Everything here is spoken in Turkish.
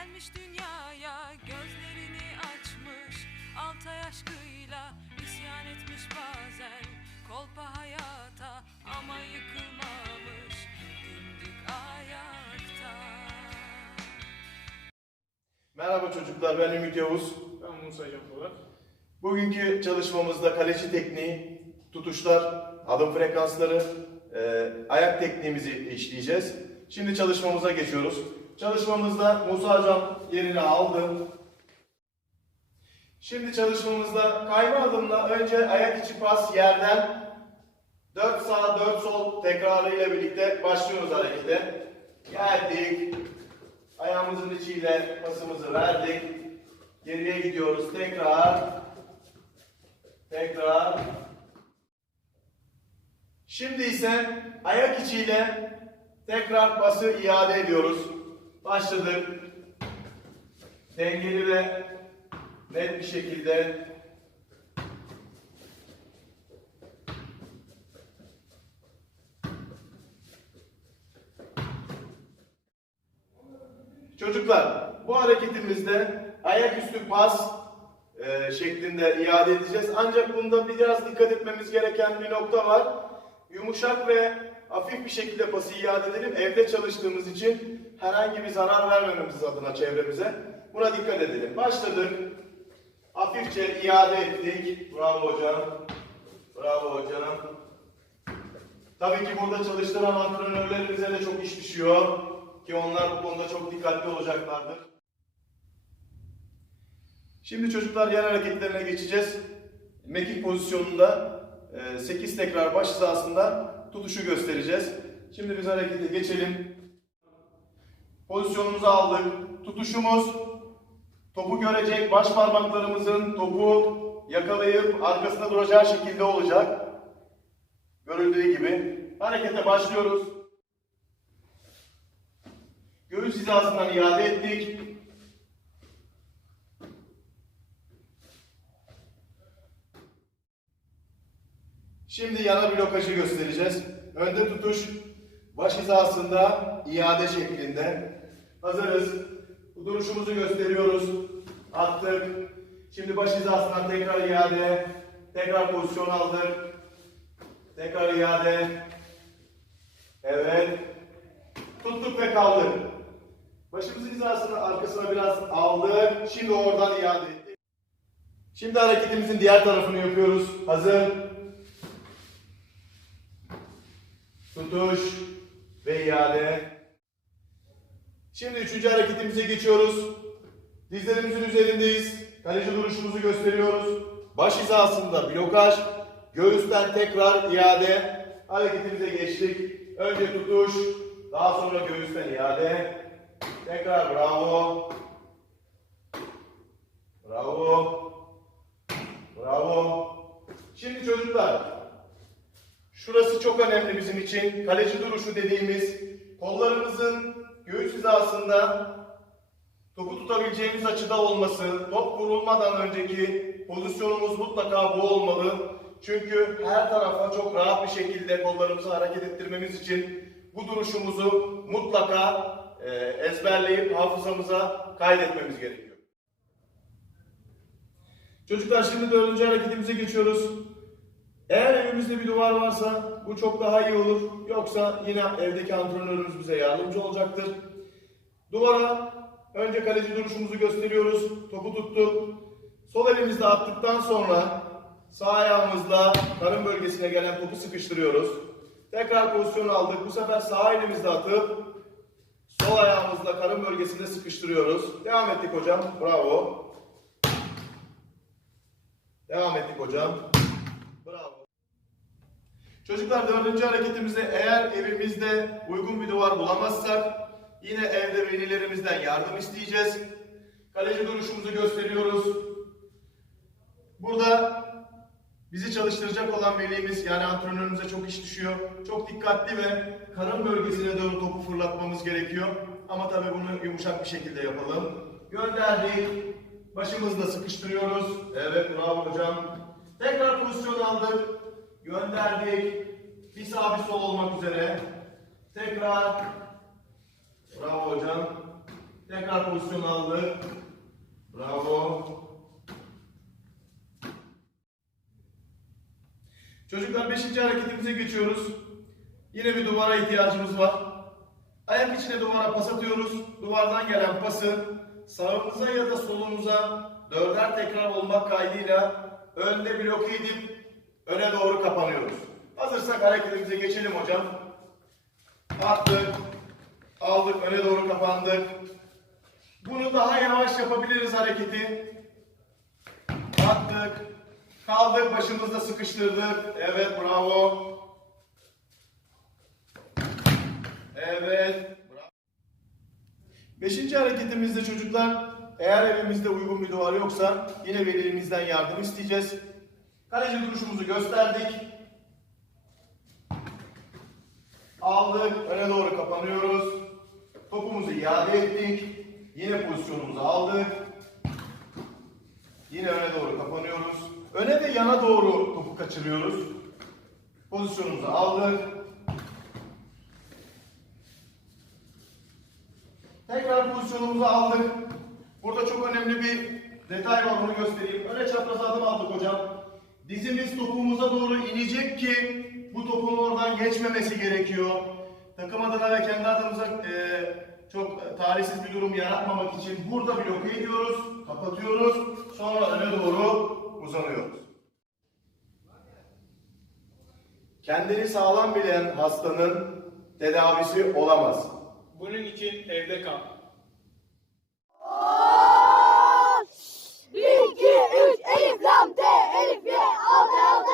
Gelmiş dünyaya gözlerini açmış Altay aşkıyla isyan etmiş bazen Kolpa hayata ama yıkılmamış Dimdik ayakta Merhaba çocuklar, ben Ümit Yavuz. Ben Musa Can Polat. Bugünkü çalışmamızda kaleci tekniği, tutuşlar, adım frekansları, e, ayak tekniğimizi işleyeceğiz. Şimdi çalışmamıza geçiyoruz. Çalışmamızda Musa Can yerini aldı. Şimdi çalışmamızda kayma adımla önce ayak içi pas yerden 4 sağ 4 sol tekrarı ile birlikte başlıyoruz harekete. Geldik. Ayağımızın içiyle pasımızı verdik. Geriye gidiyoruz. Tekrar. Tekrar. Şimdi ise ayak içiyle tekrar pası iade ediyoruz. Başladık. Dengeli ve net bir şekilde Çocuklar, bu hareketimizde ayaküstü pas e, şeklinde iade edeceğiz. Ancak bunda biraz dikkat etmemiz gereken bir nokta var. Yumuşak ve hafif bir şekilde pası iade edelim. Evde çalıştığımız için herhangi bir zarar vermememiz adına çevremize. Buna dikkat edelim. Başladık. Hafifçe iade ettik. Bravo hocam. Bravo hocam. Tabii ki burada çalıştıran antrenörlerimize de çok iş düşüyor. Ki onlar bu konuda çok dikkatli olacaklardır. Şimdi çocuklar yer hareketlerine geçeceğiz. Mekik pozisyonunda 8 tekrar baş hizasında tutuşu göstereceğiz. Şimdi biz harekete geçelim. Pozisyonumuzu aldık. Tutuşumuz topu görecek baş parmaklarımızın topu yakalayıp arkasında duracağı şekilde olacak. Görüldüğü gibi. Harekete başlıyoruz. Göğüs hizasından iade ettik. Şimdi yana blokajı göstereceğiz. Önde tutuş, baş hizasında iade şeklinde. Hazırız. Bu duruşumuzu gösteriyoruz. Attık. Şimdi baş hizasından tekrar iade. Tekrar pozisyon aldık. Tekrar iade. Evet. Tuttuk ve kaldık. Başımızın hizasını arkasına biraz aldık. Şimdi oradan iade ettik. Şimdi hareketimizin diğer tarafını yapıyoruz. Hazır. Tutuş ve iade. Şimdi üçüncü hareketimize geçiyoruz. Dizlerimizin üzerindeyiz. Kaleci duruşumuzu gösteriyoruz. Baş hizasında blokaj. Göğüsten tekrar iade. Hareketimize geçtik. Önce tutuş. Daha sonra göğüsten iade. Tekrar bravo. Bravo. Bravo. Şimdi çocuklar. Şurası çok önemli bizim için. Kaleci duruşu dediğimiz kollarımızın göğüs hizasında topu tutabileceğimiz açıda olması, top vurulmadan önceki pozisyonumuz mutlaka bu olmalı. Çünkü her tarafa çok rahat bir şekilde kollarımızı hareket ettirmemiz için bu duruşumuzu mutlaka e, ezberleyip hafızamıza kaydetmemiz gerekiyor. Çocuklar şimdi dördüncü hareketimize geçiyoruz. Eğer evimizde bir duvar varsa bu çok daha iyi olur. Yoksa yine evdeki antrenörümüz bize yardımcı olacaktır. Duvara önce kaleci duruşumuzu gösteriyoruz. Topu tuttuk. Sol elimizle attıktan sonra sağ ayağımızla karın bölgesine gelen topu sıkıştırıyoruz. Tekrar pozisyon aldık. Bu sefer sağ elimizle atıp sol ayağımızla karın bölgesinde sıkıştırıyoruz. Devam ettik hocam. Bravo. Devam ettik hocam. Bravo. Çocuklar dördüncü hareketimizde eğer evimizde uygun bir duvar bulamazsak yine evde velilerimizden yardım isteyeceğiz. Kaleci duruşumuzu gösteriyoruz. Burada bizi çalıştıracak olan velimiz yani antrenörümüze çok iş düşüyor. Çok dikkatli ve karın bölgesine doğru topu fırlatmamız gerekiyor. Ama tabii bunu yumuşak bir şekilde yapalım. Gönderdik. Başımızla sıkıştırıyoruz. Evet bravo hocam. Tekrar pozisyon aldık. Gönderdik. Bir sağ bir sol olmak üzere. Tekrar. Bravo hocam. Tekrar pozisyon aldık. Bravo. Çocuklar 5. hareketimize geçiyoruz. Yine bir duvara ihtiyacımız var. Ayak içine duvara pas atıyoruz. Duvardan gelen pası sağımıza ya da solumuza dörder tekrar olmak kaydıyla önde bloke edip öne doğru kapanıyoruz. Hazırsak hareketimize geçelim hocam. Attık. Aldık öne doğru kapandık. Bunu daha yavaş yapabiliriz hareketi. Attık. Kaldık başımızda sıkıştırdık. Evet bravo. Evet. Bravo. Beşinci hareketimizde çocuklar eğer evimizde uygun bir duvar yoksa yine velimizden yardım isteyeceğiz. Kaleci duruşumuzu gösterdik. Aldık, öne doğru kapanıyoruz. Topumuzu iade ettik. Yine pozisyonumuzu aldık. Yine öne doğru kapanıyoruz. Öne ve yana doğru topu kaçırıyoruz. Pozisyonumuzu aldık. Tekrar pozisyonumuzu aldık. Burada çok önemli bir detay var onu göstereyim. Öne çapraz adım aldık hocam. Dizimiz topumuza doğru inecek ki bu topun oradan geçmemesi gerekiyor. Takım adına ve kendi adımıza e, çok talihsiz bir durum yaratmamak için burada bloke ediyoruz, kapatıyoruz. Sonra öne doğru uzanıyoruz. Kendini sağlam bilen hastanın tedavisi olamaz. Bunun için evde kal. Bir, iki, üç, elif, lam, te, elif, ye. Alta, alta.